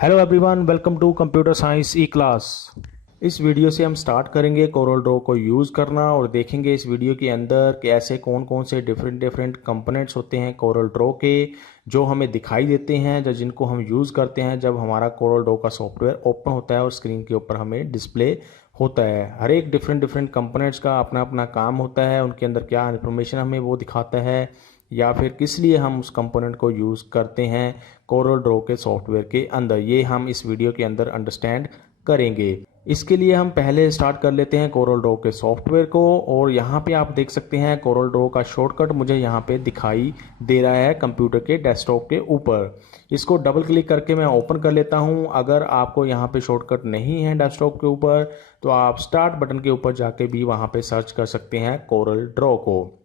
Hello everyone, welcome to computer science e class. इस video से हम स्टार्ट करेंगे कोरल ड्रॉ को यूज़ करना और देखेंगे इस वीडियो के अंदर कि ऐसे कौन कौन से डिफरेंट कंपोनेंट्स होते हैं कोरल ड्रॉ के जो हमें दिखाई देते हैं, जो जिनको हम यूज़ करते हैं जब हमारा कोरल ड्रॉ का सॉफ्टवेयर ओपन होता है और स्क्रीन के ऊपर हमें डिस्प्ले होता है। हर एक डिफरेंट कंपोनेंट्स का अपना अपना काम होता है, उनके अंदर क्या इन्फॉर्मेशन हमें वो दिखाता है या फिर किस लिए हम उस कंपोनेंट को यूज़ करते हैं कोरल ड्रॉ के सॉफ्टवेयर के अंदर, ये हम इस वीडियो के अंदर अंडरस्टैंड करेंगे। इसके लिए हम पहले स्टार्ट कर लेते हैं कोरल ड्रॉ के सॉफ्टवेयर को, और यहाँ पे आप देख सकते हैं कोरल ड्रॉ का शॉर्टकट मुझे यहाँ पे दिखाई दे रहा है कंप्यूटर के डेस्कटॉप के ऊपर। इसको डबल क्लिक करके मैं ओपन कर लेता हूँ। अगर आपको यहाँ पे शॉर्टकट नहीं है डेस्कटॉप के ऊपर तो आप स्टार्ट बटन के ऊपर जाके भी वहाँ पे सर्च कर सकते हैं कोरल ड्रॉ को।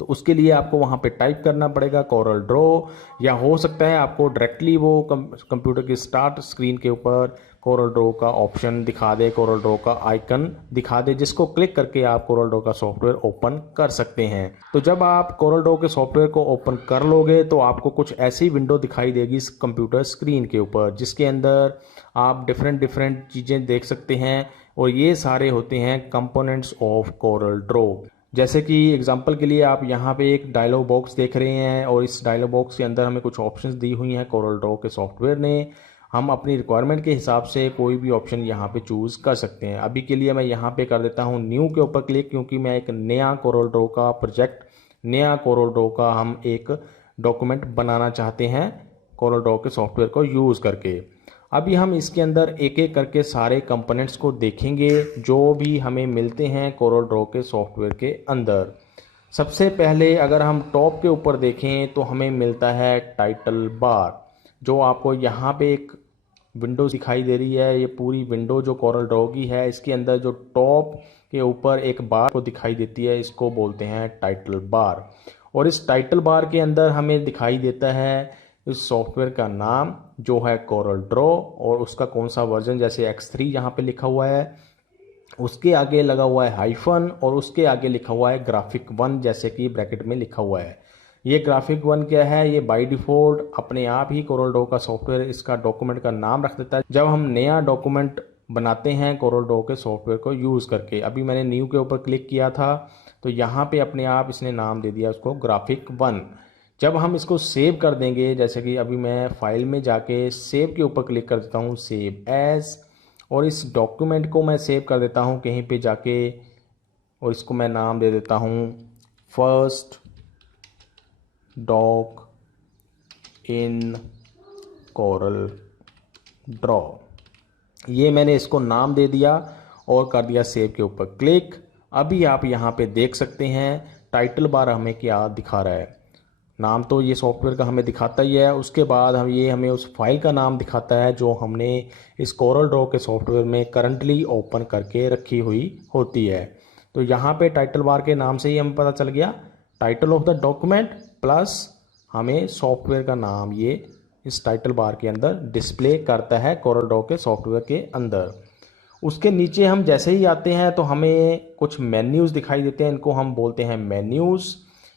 तो उसके लिए आपको वहाँ पे टाइप करना पड़ेगा कोरल ड्रॉ, या हो सकता है आपको डायरेक्टली वो कंप्यूटर की स्टार्ट स्क्रीन के ऊपर कोरल ड्रॉ का ऑप्शन दिखा दे, कोरल ड्रॉ का आइकन दिखा दे, जिसको क्लिक करके आप कोरल ड्रॉ का सॉफ्टवेयर ओपन कर सकते हैं। तो जब आप कोरल ड्रॉ के सॉफ्टवेयर को ओपन कर लोगे तो आपको कुछ ऐसी विंडो दिखाई देगी इस कंप्यूटर स्क्रीन के ऊपर, जिसके अंदर आप डिफरेंट चीज़ें देख सकते हैं, और ये सारे होते हैं कंपोनेंट्स ऑफ कोरल ड्रॉ। जैसे कि एग्जांपल के लिए आप यहाँ पे एक डायलॉग बॉक्स देख रहे हैं, और इस डायलॉग बॉक्स के अंदर हमें कुछ ऑप्शंस दी हुई हैं कोरल ड्रॉ के सॉफ्टवेयर ने। हम अपनी रिक्वायरमेंट के हिसाब से कोई भी ऑप्शन यहाँ पे चूज़ कर सकते हैं। अभी के लिए मैं यहाँ पे कर देता हूँ न्यू के ऊपर क्लिक, क्योंकि मैं एक नया कोरल ड्रॉ का प्रोजेक्ट, नया कोरल ड्रॉ का हम एक डॉक्यूमेंट बनाना चाहते हैं कोरल ड्रॉ के सॉफ्टवेयर को यूज़ करके। अभी हम इसके अंदर एक एक करके सारे कंपोनेंट्स को देखेंगे जो भी हमें मिलते हैं कोरल ड्रॉ के सॉफ्टवेयर के अंदर। सबसे पहले अगर हम टॉप के ऊपर देखें तो हमें मिलता है टाइटल बार, जो आपको यहाँ पे एक विंडो दिखाई दे रही है। ये पूरी विंडो जो कोरल ड्रॉ की है, इसके अंदर जो टॉप के ऊपर एक बार को दिखाई देती है, इसको बोलते हैं टाइटल बार। और इस टाइटल बार के अंदर हमें दिखाई देता है इस सॉफ्टवेयर का नाम जो है कोरल ड्रॉ, और उसका कौन सा वर्जन, जैसे X3 यहाँ पे लिखा हुआ है, उसके आगे लगा हुआ है हाइफन, और उसके आगे लिखा हुआ है ग्राफिक 1 जैसे कि ब्रैकेट में लिखा हुआ है। ये ग्राफिक 1 क्या है, ये बाय डिफ़ॉल्ट अपने आप ही कोरल ड्रॉ का सॉफ्टवेयर इसका डॉक्यूमेंट का नाम रख देता है जब हम नया डॉक्यूमेंट बनाते हैं कोरल ड्रॉ के सॉफ्टवेयर को यूज़ करके। अभी मैंने न्यू के ऊपर क्लिक किया था तो यहाँ पे अपने आप इसने नाम दे दिया उसको ग्राफिक 1। जब हम इसको सेव कर देंगे, जैसे कि अभी मैं फाइल में जाके सेव के ऊपर क्लिक कर देता हूँ, सेव एज, और इस डॉक्यूमेंट को मैं सेव कर देता हूँ कहीं पे जाके, और इसको मैं नाम दे देता हूँ फर्स्ट डॉक इन कोरल ड्रॉ। ये मैंने इसको नाम दे दिया और कर दिया सेव के ऊपर क्लिक। अभी आप यहाँ पे देख सकते हैं टाइटल बार हमें क्या दिखा रहा है। नाम तो ये सॉफ्टवेयर का हमें दिखाता ही है, उसके बाद हमें उस फाइल का नाम दिखाता है जो हमने इस कोरल ड्रॉ के सॉफ्टवेयर में करंटली ओपन करके रखी हुई होती है। तो यहाँ पे टाइटल बार के नाम से ही हमें पता चल गया title of the document, plus हमें सॉफ्टवेयर का नाम ये इस टाइटल बार के अंदर डिस्प्ले करता है कोरल ड्रॉ के सॉफ्टवेयर के अंदर। उसके नीचे हम जैसे ही आते हैं तो हमें कुछ मेन्यूज़ दिखाई देते हैं, इनको हम बोलते हैं मेन्यूज़।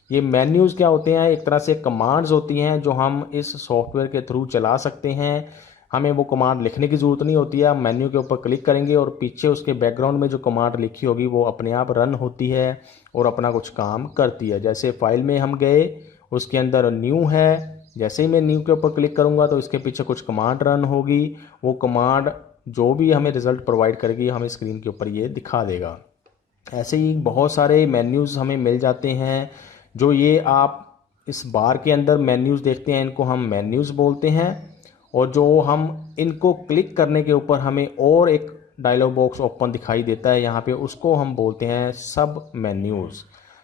ये मेन्यूज़ क्या होते हैं, एक तरह से कमांड्स होती हैं जो हम इस सॉफ्टवेयर के थ्रू चला सकते हैं। हमें वो कमांड लिखने की ज़रूरत नहीं होती है, मेन्यू के ऊपर क्लिक करेंगे और पीछे उसके बैकग्राउंड में जो कमांड लिखी होगी वो अपने आप रन होती है और अपना कुछ काम करती है। जैसे फाइल में हम गए, उसके अंदर न्यू है, जैसे ही मैं न्यू के ऊपर क्लिक करूँगा तो इसके पीछे कुछ कमांड रन होगी, वो कमांड जो भी हमें रिज़ल्ट प्रोवाइड करेगी हमें स्क्रीन के ऊपर ये दिखा देगा। ऐसे ही बहुत सारे मेन्यूज़ हमें मिल जाते हैं, जो ये आप इस बार के अंदर मेन्यूज़ देखते हैं, इनको हम मेन्यूज़ बोलते हैं। और जो हम इनको क्लिक करने के ऊपर हमें और एक डायलॉग बॉक्स ओपन दिखाई देता है यहाँ पे, उसको हम बोलते हैं सब मेन्यूज़।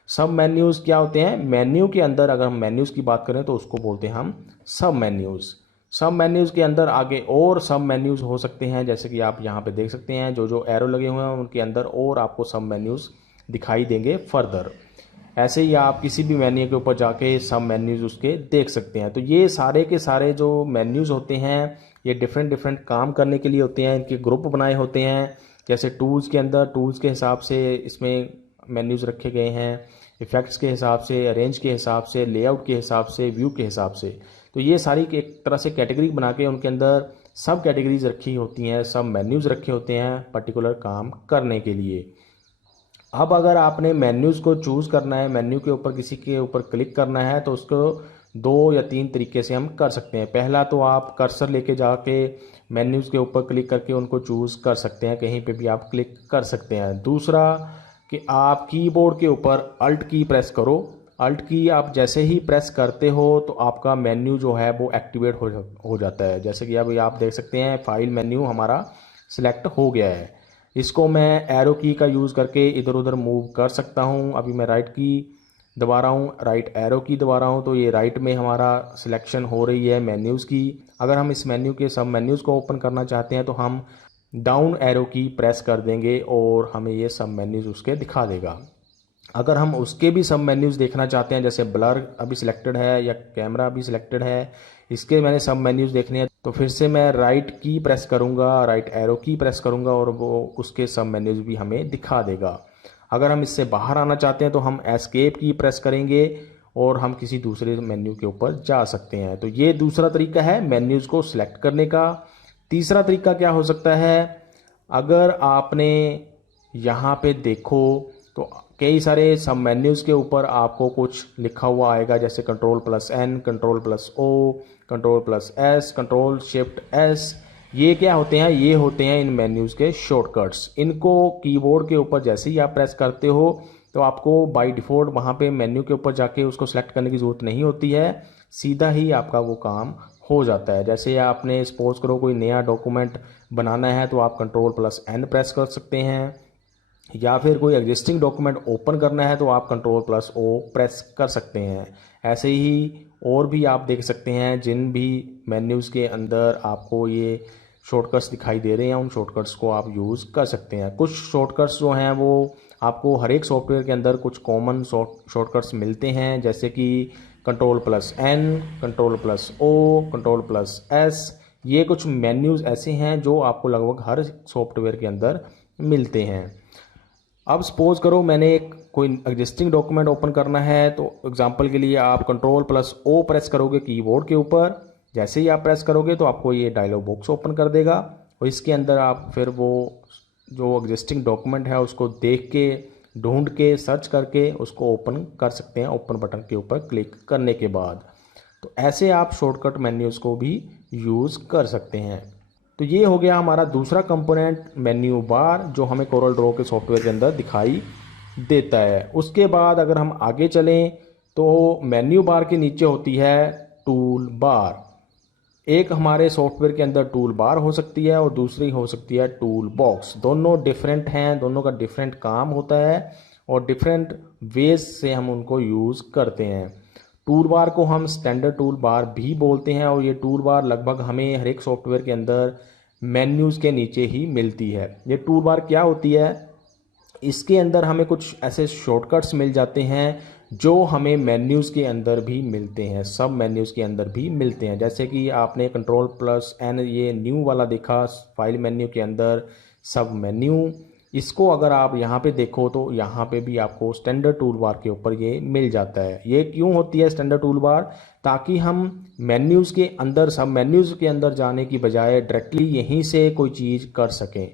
सब मेन्यूज़ क्या होते हैं, मेन्यू के अंदर अगर हम मेन्यूज़ की बात करें तो उसको बोलते हैं हम सब मेन्यूज़। सब मेन्यूज़ के अंदर आगे और सब मेन्यूज़ हो सकते हैं, जैसे कि आप यहाँ पे देख सकते हैं जो जो एरो लगे हुए हैं उनके अंदर और आपको सब मेन्यूज़ दिखाई देंगे फर्दर। ऐसे ही आप किसी भी मेन्यू के ऊपर जाके सब मेन्यूज़ उसके देख सकते हैं। तो ये सारे के सारे जो मेन्यूज़ होते हैं ये डिफरेंट काम करने के लिए होते हैं, इनके ग्रुप बनाए होते हैं। जैसे टूल्स के अंदर टूल्स के हिसाब से इसमें मेन्यूज़ रखे गए हैं, इफ़ेक्ट्स के हिसाब से, अरेंज के हिसाब से, लेआउट के हिसाब से, व्यू के हिसाब से। तो ये सारी एक तरह से कैटेगरी बना के उनके अंदर सब कैटेगरीज रखी होती हैं, सब मेन्यूज़ रखे होते हैं पर्टिकुलर काम करने के लिए। अब अगर आपने मेन्यूज़ को चूज़ करना है, मेन्यू के ऊपर किसी के ऊपर क्लिक करना है, तो उसको 2 या 3 तरीके से हम कर सकते हैं। पहला तो आप कर्सर लेके जाके मेन्यूज़ के ऊपर क्लिक करके उनको चूज़ कर सकते हैं, कहीं पे भी आप क्लिक कर सकते हैं। दूसरा कि आप कीबोर्ड के ऊपर अल्ट की प्रेस करो। अल्ट की आप जैसे ही प्रेस करते हो तो आपका मेन्यू जो है वो एक्टिवेट हो जाता है। जैसे कि अभी आप देख सकते हैं फाइल मेन्यू हमारा सिलेक्ट हो गया है। इसको मैं एरो की का यूज़ करके इधर उधर मूव कर सकता हूँ। अभी मैं राइट की दबा रहा हूँ, राइट एरो की दबा रहा हूँ, तो ये राइट में हमारा सिलेक्शन हो रही है मेन्यूज़ की। अगर हम इस मेन्यू के सब मेन्यूज़ को ओपन करना चाहते हैं तो हम डाउन एरो की प्रेस कर देंगे और हमें ये सब मेन्यूज़ उसके दिखा देगा। अगर हम उसके भी सब मेन्यूज़ देखना चाहते हैं, जैसे ब्लर अभी सिलेक्टेड है या कैमरा अभी सिलेक्टेड है, इसके मैंने सब मेन्यूज़ देखने हैं, तो फिर से मैं राइट की प्रेस करूँगा, राइट एरो की प्रेस करूँगा और वो उसके सब मेन्यूज़ भी हमें दिखा देगा। अगर हम इससे बाहर आना चाहते हैं तो हम एस्केप की प्रेस करेंगे और हम किसी दूसरे मेन्यू के ऊपर जा सकते हैं। तो ये दूसरा तरीका है मेन्यूज़ को सिलेक्ट करने का। तीसरा तरीका क्या हो सकता है, अगर आपने यहाँ पे देखो तो कई सारे सब मेन्यूज़ के ऊपर आपको कुछ लिखा हुआ आएगा, जैसे Ctrl+N, Ctrl+O, Ctrl+S, Ctrl+Shift+S। ये क्या होते हैं, ये होते हैं इन मेन्यूज़ के शॉर्टकट्स। इनको कीबोर्ड के ऊपर जैसे ही आप प्रेस करते हो तो आपको बाय डिफ़ॉल्ट वहाँ पे मेन्यू के ऊपर जाके उसको सेलेक्ट करने की ज़रूरत नहीं होती है, सीधा ही आपका वो काम हो जाता है। जैसे आपने सपोज करो कोई नया डॉक्यूमेंट बनाना है तो आप Ctrl+N प्रेस कर सकते हैं, या फिर कोई एग्जिस्टिंग डॉक्यूमेंट ओपन करना है तो आप Ctrl+O प्रेस कर सकते हैं। ऐसे ही और भी आप देख सकते हैं जिन भी मेन्यूज़ के अंदर आपको ये शॉर्टकट्स दिखाई दे रहे हैं, उन शॉर्टकट्स को आप यूज़ कर सकते हैं। कुछ शॉर्टकट्स जो हैं वो आपको हर एक सॉफ्टवेयर के अंदर कुछ कॉमन शॉर्टकट्स मिलते हैं, जैसे कि Ctrl+N, Ctrl+O, Ctrl+S। ये कुछ मेन्यूज़ ऐसे हैं जो आपको लगभग हर सॉफ्टवेयर के अंदर मिलते हैं। अब सपोज करो मैंने एक कोई एग्जिस्टिंग डॉक्यूमेंट ओपन करना है, तो एग्जांपल के लिए आप Ctrl+O प्रेस करोगे कीबोर्ड के ऊपर। जैसे ही आप प्रेस करोगे तो आपको ये डायलॉग बॉक्स ओपन कर देगा और इसके अंदर आप फिर वो जो एग्जिस्टिंग डॉक्यूमेंट है उसको देख के, ढूंढ के, सर्च करके उसको ओपन कर सकते हैं ओपन बटन के ऊपर क्लिक करने के बाद। तो ऐसे आप शॉर्टकट मेन्यूज़ को भी यूज़ कर सकते हैं। तो ये हो गया हमारा दूसरा कंपोनेंट मेन्यू बार, जो हमें कोरल ड्रॉ के सॉफ्टवेयर के अंदर दिखाई देता है। उसके बाद अगर हम आगे चलें तो मेन्यू बार के नीचे होती है टूल बार। एक हमारे सॉफ्टवेयर के अंदर टूल बार हो सकती है और दूसरी हो सकती है टूल बॉक्स। दोनों डिफरेंट हैं, दोनों का डिफरेंट काम होता है और डिफरेंट वेज से हम उनको यूज़ करते हैं। टूल बार को हम स्टैंडर्ड टूल बार भी बोलते हैं और ये टूल बार लगभग हमें हर एक सॉफ्टवेयर के अंदर मेन्यूज़ के नीचे ही मिलती है। ये टूल बार क्या होती है, इसके अंदर हमें कुछ ऐसे शॉर्टकट्स मिल जाते हैं जो हमें मेन्यूज़ के अंदर भी मिलते हैं, सब मेन्यूज़ के अंदर भी मिलते हैं। जैसे कि आपने Ctrl+N ये न्यू वाला देखा फाइल मेन्यू के अंदर सब मेन्यू, इसको अगर आप यहाँ पे देखो तो यहाँ पे भी आपको स्टैंडर्ड टूल बार के ऊपर ये मिल जाता है। ये क्यों होती है स्टैंडर्ड टूल बार, ताकि हम मेन्यूज़ के अंदर, सब मेन्यूज़ के अंदर जाने की बजाय डायरेक्टली यहीं से कोई चीज़ कर सकें।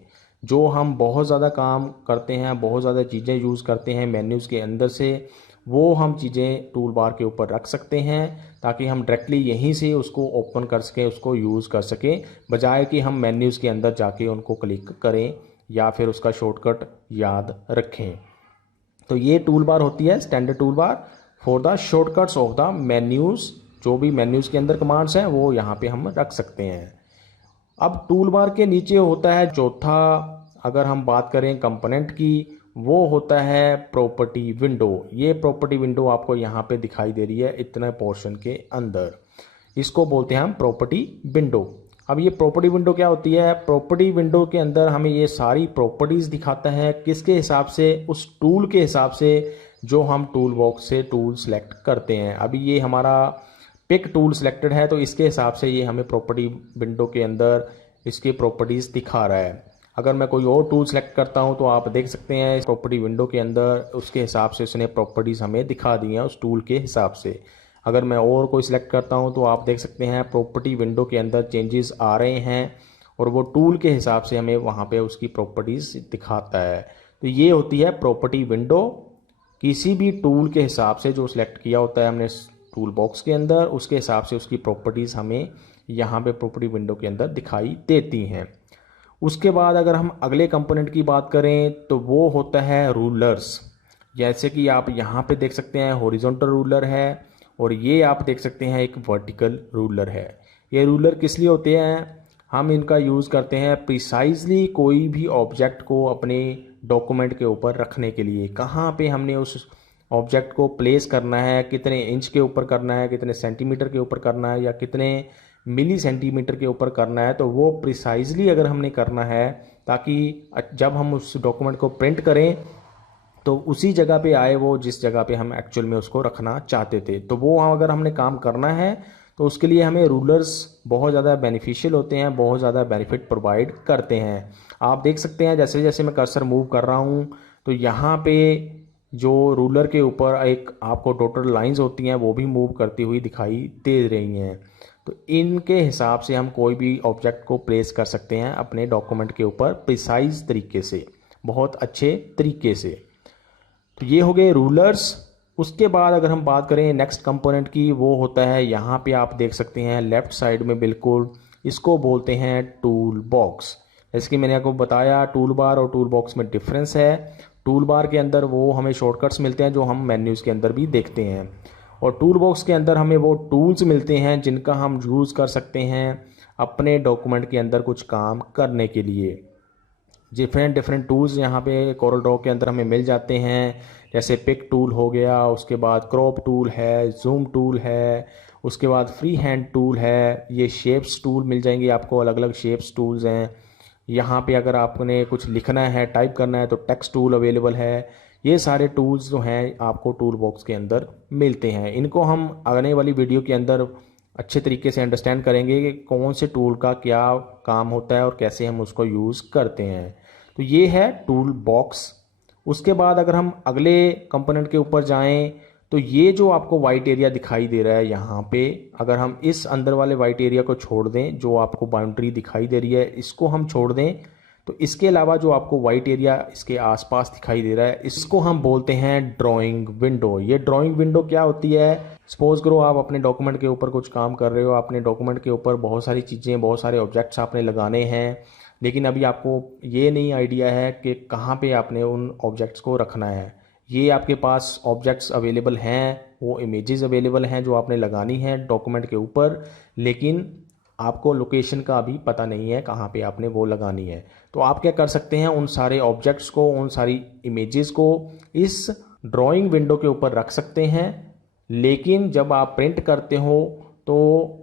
जो हम बहुत ज़्यादा काम करते हैं, बहुत ज़्यादा चीज़ें यूज़ करते हैं मेन्यूज़ के अंदर से, वो हम चीज़ें टूल बार के ऊपर रख सकते हैं ताकि हम डायरेक्टली यहीं से उसको ओपन कर सकें, उसको यूज़ कर सकें, बजाय कि हम मेन्यूज़ के अंदर जाके उनको क्लिक करें या फिर उसका शॉर्टकट याद रखें। तो ये टूल बार होती है standard tool bar for the shortcuts of the menus. जो भी मेन्यूज़ के अंदर कमांड्स हैं वो यहाँ पे हम रख सकते हैं। अब टूल बार के नीचे होता है चौथा, अगर हम बात करें कंपोनेंट की, वो होता है प्रॉपर्टी विंडो। ये प्रॉपर्टी विंडो आपको यहाँ पे दिखाई दे रही है इतने पोर्शन के अंदर, इसको बोलते हैं हम प्रॉपर्टी विंडो। अब ये प्रॉपर्टी विंडो क्या होती है, प्रॉपर्टी विंडो के अंदर हमें ये सारी प्रॉपर्टीज़ दिखाता है, किसके हिसाब से, उस टूल के हिसाब से जो हम टूल बॉक्स से टूल सेलेक्ट करते हैं। अभी ये हमारा पिक टूल सेलेक्टेड है तो इसके हिसाब से ये हमें प्रॉपर्टी विंडो के अंदर इसकी प्रॉपर्टीज़ दिखा रहा है। अगर मैं कोई और टूल सेलेक्ट करता हूं तो आप देख सकते हैं इस प्रॉपर्टी विंडो के अंदर उसके हिसाब से उसने प्रॉपर्टीज़ हमें दिखा दी हैं उस टूल के हिसाब से। अगर मैं और कोई सिलेक्ट करता हूँ तो आप देख सकते हैं प्रॉपर्टी विंडो के अंदर चेंजेस आ रहे हैं और वो टूल के हिसाब से हमें वहाँ पे उसकी प्रॉपर्टीज़ दिखाता है। तो ये होती है प्रॉपर्टी विंडो। किसी भी टूल के हिसाब से जो सिलेक्ट किया होता है हमने टूल बॉक्स के अंदर, उसके हिसाब से उसकी प्रॉपर्टीज़ हमें यहाँ पे प्रॉपर्टी विंडो के अंदर दिखाई देती हैं। उसके बाद अगर हम अगले कंपोनेंट की बात करें तो वो होता है रूलर्स। जैसे कि आप यहाँ पे देख सकते हैं हॉरिजॉन्टल रूलर है और ये आप देख सकते हैं एक वर्टिकल रूलर है। ये रूलर किस लिए होते हैं? हम इनका यूज़ करते हैं प्रिसाइजली कोई भी ऑब्जेक्ट को अपने डॉक्यूमेंट के ऊपर रखने के लिए। कहाँ पे हमने उस ऑब्जेक्ट को प्लेस करना है, कितने इंच के ऊपर करना है, कितने सेंटीमीटर के ऊपर करना है या कितने मिली सेंटीमीटर के ऊपर करना है, तो वो प्रिसाइजली अगर हमने करना है ताकि जब हम उस डॉक्यूमेंट को प्रिंट करें तो उसी जगह पे आए वो जिस जगह पे हम एक्चुअल में उसको रखना चाहते थे। तो वो अगर हमने काम करना है तो उसके लिए हमें रूलर्स बहुत ज़्यादा बेनिफिशियल होते हैं, बहुत ज़्यादा बेनिफिट प्रोवाइड करते हैं। आप देख सकते हैं जैसे जैसे मैं कर्सर मूव कर रहा हूँ तो यहाँ पे जो रूलर के ऊपर एक आपको डॉटेड लाइंस होती हैं वो भी मूव करती हुई दिखाई दे रही हैं। तो इनके हिसाब से हम कोई भी ऑब्जेक्ट को प्लेस कर सकते हैं अपने डॉक्यूमेंट के ऊपर प्रिसाइज तरीके से, बहुत अच्छे तरीके से। तो ये हो गए रूलर्स। उसके बाद अगर हम बात करें नेक्स्ट कंपोनेंट की, वो होता है यहाँ पे आप देख सकते हैं लेफ्ट साइड में बिल्कुल, इसको बोलते हैं टूल बॉक्स। जैसे कि मैंने आपको बताया टूल बार और टूल बॉक्स में डिफरेंस है। टूल बार के अंदर वो हमें शॉर्टकट्स मिलते हैं जो हम मेन्यूज़ के अंदर भी देखते हैं और टूल बॉक्स के अंदर हमें वो टूल्स मिलते हैं जिनका हम यूज़ कर सकते हैं अपने डॉक्यूमेंट के अंदर कुछ काम करने के लिए। डिफरेंट डिफरेंट टूल्स यहाँ पे कोरल ड्रॉ के अंदर हमें मिल जाते हैं, जैसे पिक टूल हो गया, उसके बाद क्रॉप टूल है, जूम टूल है, उसके बाद फ्री हैंड टूल है, ये शेप्स टूल मिल जाएंगे आपको, अलग अलग शेप्स टूल्स हैं। यहाँ पे अगर आपने कुछ लिखना है, टाइप करना है तो टेक्स्ट टूल अवेलेबल है। ये सारे टूल्स जो हैं आपको टूल बॉक्स के अंदर मिलते हैं। इनको हम आने वाली वीडियो के अंदर अच्छे तरीके से अंडरस्टैंड करेंगे कि कौन से टूल का क्या काम होता है और कैसे हम उसको यूज़ करते हैं। तो ये है टूल बॉक्स। उसके बाद अगर हम अगले कंपोनेंट के ऊपर जाएं तो ये जो आपको वाइट एरिया दिखाई दे रहा है यहाँ पे, अगर हम इस अंदर वाले वाइट एरिया को छोड़ दें, जो आपको बाउंड्री दिखाई दे रही है इसको हम छोड़ दें, तो इसके अलावा जो आपको वाइट एरिया इसके आसपास दिखाई दे रहा है इसको हम बोलते हैं ड्राइंग विंडो। ये ड्राइंग विंडो क्या होती है? सपोज करो आप अपने डॉक्यूमेंट के ऊपर कुछ काम कर रहे हो, अपने डॉक्यूमेंट के ऊपर बहुत सारी चीज़ें, बहुत सारे ऑब्जेक्ट्स आपने लगाने हैं, लेकिन अभी आपको ये नहीं आइडिया है कि कहाँ पे आपने उन ऑब्जेक्ट्स को रखना है। ये आपके पास ऑब्जेक्ट्स अवेलेबल हैं, वो इमेजेस अवेलेबल हैं जो आपने लगानी है डॉक्यूमेंट के ऊपर, लेकिन आपको लोकेशन का अभी पता नहीं है कहाँ पे आपने वो लगानी है। तो आप क्या कर सकते हैं, उन सारे ऑब्जेक्ट्स को, उन सारी इमेजेस को इस ड्राइंग विंडो के ऊपर रख सकते हैं, लेकिन जब आप प्रिंट करते हो तो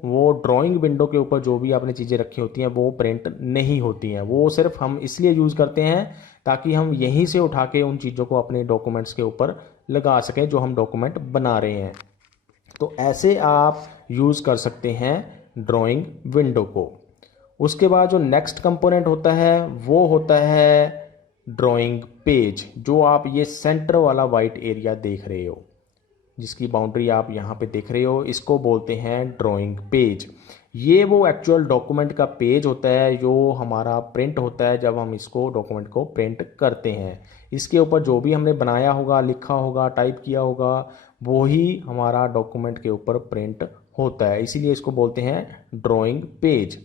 वो ड्राइंग विंडो के ऊपर जो भी आपने चीज़ें रखी होती हैं वो प्रिंट नहीं होती हैं। वो सिर्फ हम इसलिए यूज़ करते हैं ताकि हम यहीं से उठा के उन चीज़ों को अपने डॉक्यूमेंट्स के ऊपर लगा सकें जो हम डॉक्यूमेंट बना रहे हैं। तो ऐसे आप यूज़ कर सकते हैं ड्राइंग विंडो को। उसके बाद जो नेक्स्ट कंपोनेंट होता है वो होता है ड्राइंग पेज। जो आप ये सेंटर वाला वाइट एरिया देख रहे हो, जिसकी बाउंड्री आप यहाँ पे देख रहे हो, इसको बोलते हैं ड्राइंग पेज। ये वो एक्चुअल डॉक्यूमेंट का पेज होता है जो हमारा प्रिंट होता है जब हम इसको डॉक्यूमेंट को प्रिंट करते हैं। इसके ऊपर जो भी हमने बनाया होगा, लिखा होगा, टाइप किया होगा, वो ही हमारा डॉक्यूमेंट के ऊपर प्रिंट होता है, इसीलिए इसको बोलते हैं ड्राइंग पेज।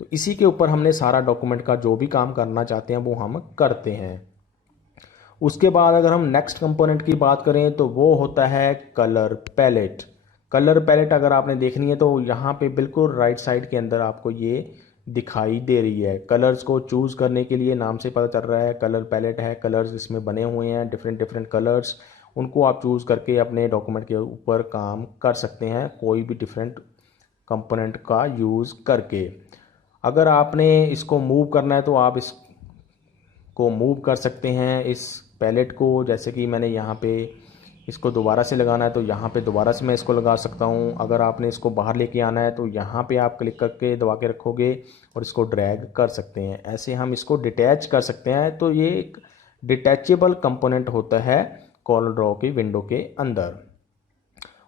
तो इसी के ऊपर हमने सारा डॉक्यूमेंट का जो भी काम करना चाहते हैं वो हम करते हैं। उसके बाद अगर हम नेक्स्ट कंपोनेंट की बात करें तो वो होता है कलर पैलेट। कलर पैलेट अगर आपने देखनी है तो यहाँ पे बिल्कुल राइट साइड के अंदर आपको ये दिखाई दे रही है। कलर्स को चूज़ करने के लिए नाम से पता चल रहा है कलर पैलेट है, कलर्स इसमें बने हुए हैं, डिफरेंट डिफरेंट कलर्स, उनको आप चूज़ करके अपने डॉक्यूमेंट के ऊपर काम कर सकते हैं कोई भी डिफरेंट कंपोनेंट का यूज़ करके। अगर आपने इसको मूव करना है तो आप इसको मूव कर सकते हैं इस पैलेट को। जैसे कि मैंने यहाँ पे इसको दोबारा से लगाना है तो यहाँ पे दोबारा से मैं इसको लगा सकता हूँ। अगर आपने इसको बाहर लेके आना है तो यहाँ पे आप क्लिक करके दबा के रखोगे और इसको ड्रैग कर सकते हैं। ऐसे हम इसको डिटैच कर सकते हैं। तो ये एक डिटैचेबल कंपोनेंट होता है कोरल ड्रॉ की विंडो के अंदर।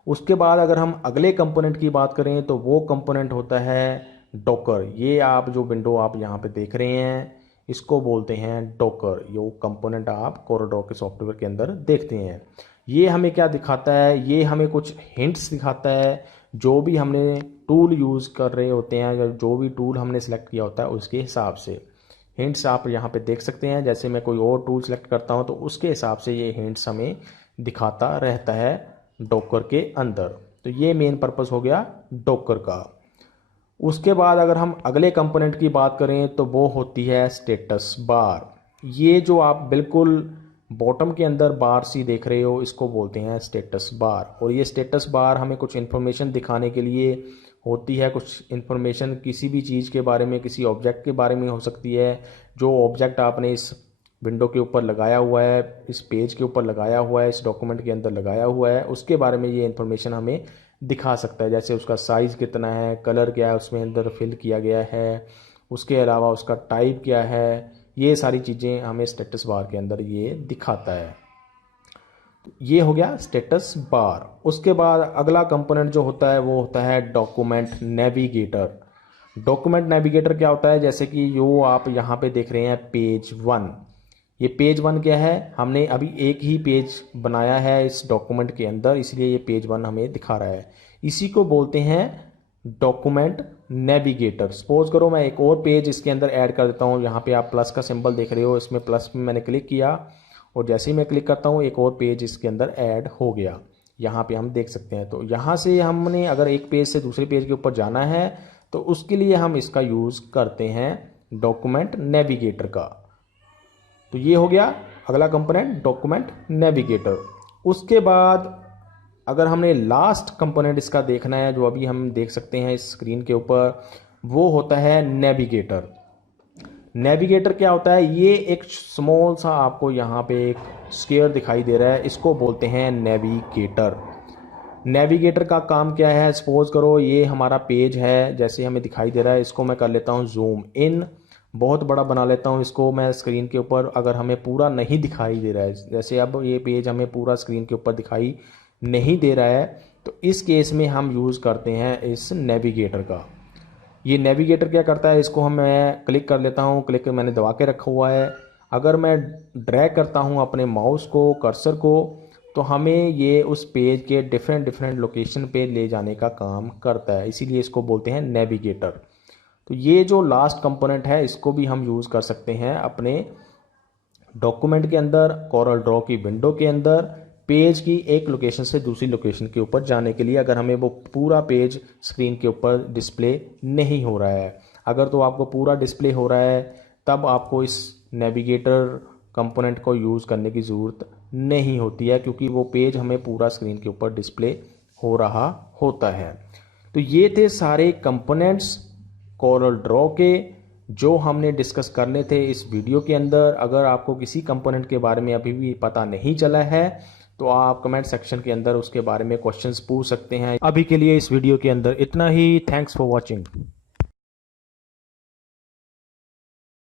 उसके बाद अगर हम अगले कंपोनेंट की बात करें तो वो कंपोनेंट होता है डॉकर। ये आप जो विंडो आप यहाँ पे देख रहे हैं इसको बोलते हैं डॉकर। ये कंपोनेंट आप कोरोड्रॉ के सॉफ्टवेयर के अंदर देखते हैं। ये हमें क्या दिखाता है, ये हमें कुछ हिंट्स दिखाता है। जो भी हमने टूल यूज़ कर रहे होते हैं या जो भी टूल हमने सेलेक्ट किया होता है उसके हिसाब से हिंट्स आप यहाँ पे देख सकते हैं। जैसे मैं कोई और टूल सेलेक्ट करता हूँ तो उसके हिसाब से ये हिंट्स हमें दिखाता रहता है डॉकर के अंदर। तो ये मेन पर्पस हो गया डॉकर का। उसके बाद अगर हम अगले कंपोनेंट की बात करें तो वो होती है स्टेटस बार। ये जो आप बिल्कुल बॉटम के अंदर बार सी देख रहे हो इसको बोलते हैं स्टेटस बार। और ये स्टेटस बार हमें कुछ इन्फॉर्मेशन दिखाने के लिए होती है। कुछ इन्फॉर्मेशन किसी भी चीज़ के बारे में, किसी ऑब्जेक्ट के बारे में हो सकती है। जो ऑब्जेक्ट आपने इस विंडो के ऊपर लगाया हुआ है, इस पेज के ऊपर लगाया हुआ है, इस डॉक्यूमेंट के अंदर लगाया हुआ है, उसके बारे में ये इन्फॉर्मेशन हमें दिखा सकता है। जैसे उसका साइज़ कितना है, कलर क्या है उसमें अंदर फिल किया गया है, उसके अलावा उसका टाइप क्या है, ये सारी चीज़ें हमें स्टेटस बार के अंदर ये दिखाता है। ये हो गया स्टेटस बार। उसके बाद अगला कंपोनेंट जो होता है वो होता है डॉक्यूमेंट नेविगेटर। डॉक्यूमेंट नेविगेटर क्या होता है, जैसे कि जो आप यहाँ पे देख रहे हैं पेज 1। ये पेज 1 क्या है, हमने अभी एक ही पेज बनाया है इस डॉक्यूमेंट के अंदर, इसलिए ये पेज 1 हमें दिखा रहा है। इसी को बोलते हैं डॉक्यूमेंट नेविगेटर। सपोज करो मैं एक और पेज इसके अंदर ऐड कर देता हूँ। यहाँ पे आप प्लस का सिंबल देख रहे हो, इसमें प्लस में मैंने क्लिक किया और जैसे ही मैं क्लिक करता हूँ एक और पेज इसके अंदर ऐड हो गया। यहाँ पे हम देख सकते हैं। तो यहाँ से हमने अगर एक पेज से दूसरे पेज के ऊपर जाना है तो उसके लिए हम इसका यूज़ करते हैं डॉक्यूमेंट नेविगेटर का। तो ये हो गया अगला कंपोनेंट डॉक्यूमेंट नेविगेटर। उसके बाद अगर हमने लास्ट कंपोनेंट इसका देखना है जो अभी हम देख सकते हैं इस स्क्रीन के ऊपर, वो होता है नेविगेटर। नेविगेटर क्या होता है, ये एक स्मॉल सा आपको यहाँ पे एक स्क्वायर दिखाई दे रहा है, इसको बोलते हैं नेविगेटर। नेविगेटर का काम क्या है, सपोज करो ये हमारा पेज है जैसे हमें दिखाई दे रहा है, इसको मैं कर लेता हूँ जूम इन, बहुत बड़ा बना लेता हूँ इसको मैं स्क्रीन के ऊपर। अगर हमें पूरा नहीं दिखाई दे रहा है, जैसे अब ये पेज हमें पूरा स्क्रीन के ऊपर दिखाई नहीं दे रहा है, तो इस केस में हम यूज़ करते हैं इस नेविगेटर का। ये नेविगेटर क्या करता है, इसको मैं क्लिक कर लेता हूँ, क्लिक मैंने दबा के रखा हुआ है। अगर मैं ड्रैग करता हूँ अपने माउस को, कर्सर को, तो हमें ये उस पेज के डिफरेंट लोकेशन पे ले जाने का काम करता है, इसीलिए इसको बोलते हैं नेविगेटर। तो ये जो लास्ट कंपोनेंट है इसको भी हम यूज़ कर सकते हैं अपने डॉक्यूमेंट के अंदर, कोरल ड्रॉ की विंडो के अंदर, पेज की एक लोकेशन से दूसरी लोकेशन के ऊपर जाने के लिए, अगर हमें वो पूरा पेज स्क्रीन के ऊपर डिस्प्ले नहीं हो रहा है। अगर तो आपको पूरा डिस्प्ले हो रहा है तब आपको इस नेविगेटर कंपोनेंट को यूज़ करने की ज़रूरत नहीं होती है, क्योंकि वो पेज हमें पूरा स्क्रीन के ऊपर डिस्प्ले हो रहा होता है। तो ये थे सारे कंपोनेंट्स कोरल ड्रॉ के जो हमने डिस्कस करने थे इस वीडियो के अंदर। अगर आपको किसी कंपोनेंट के बारे में अभी भी पता नहीं चला है तो आप कमेंट सेक्शन के अंदर उसके बारे में क्वेश्चंस पूछ सकते हैं। अभी के लिए इस वीडियो के अंदर इतना ही। Thanks for watching.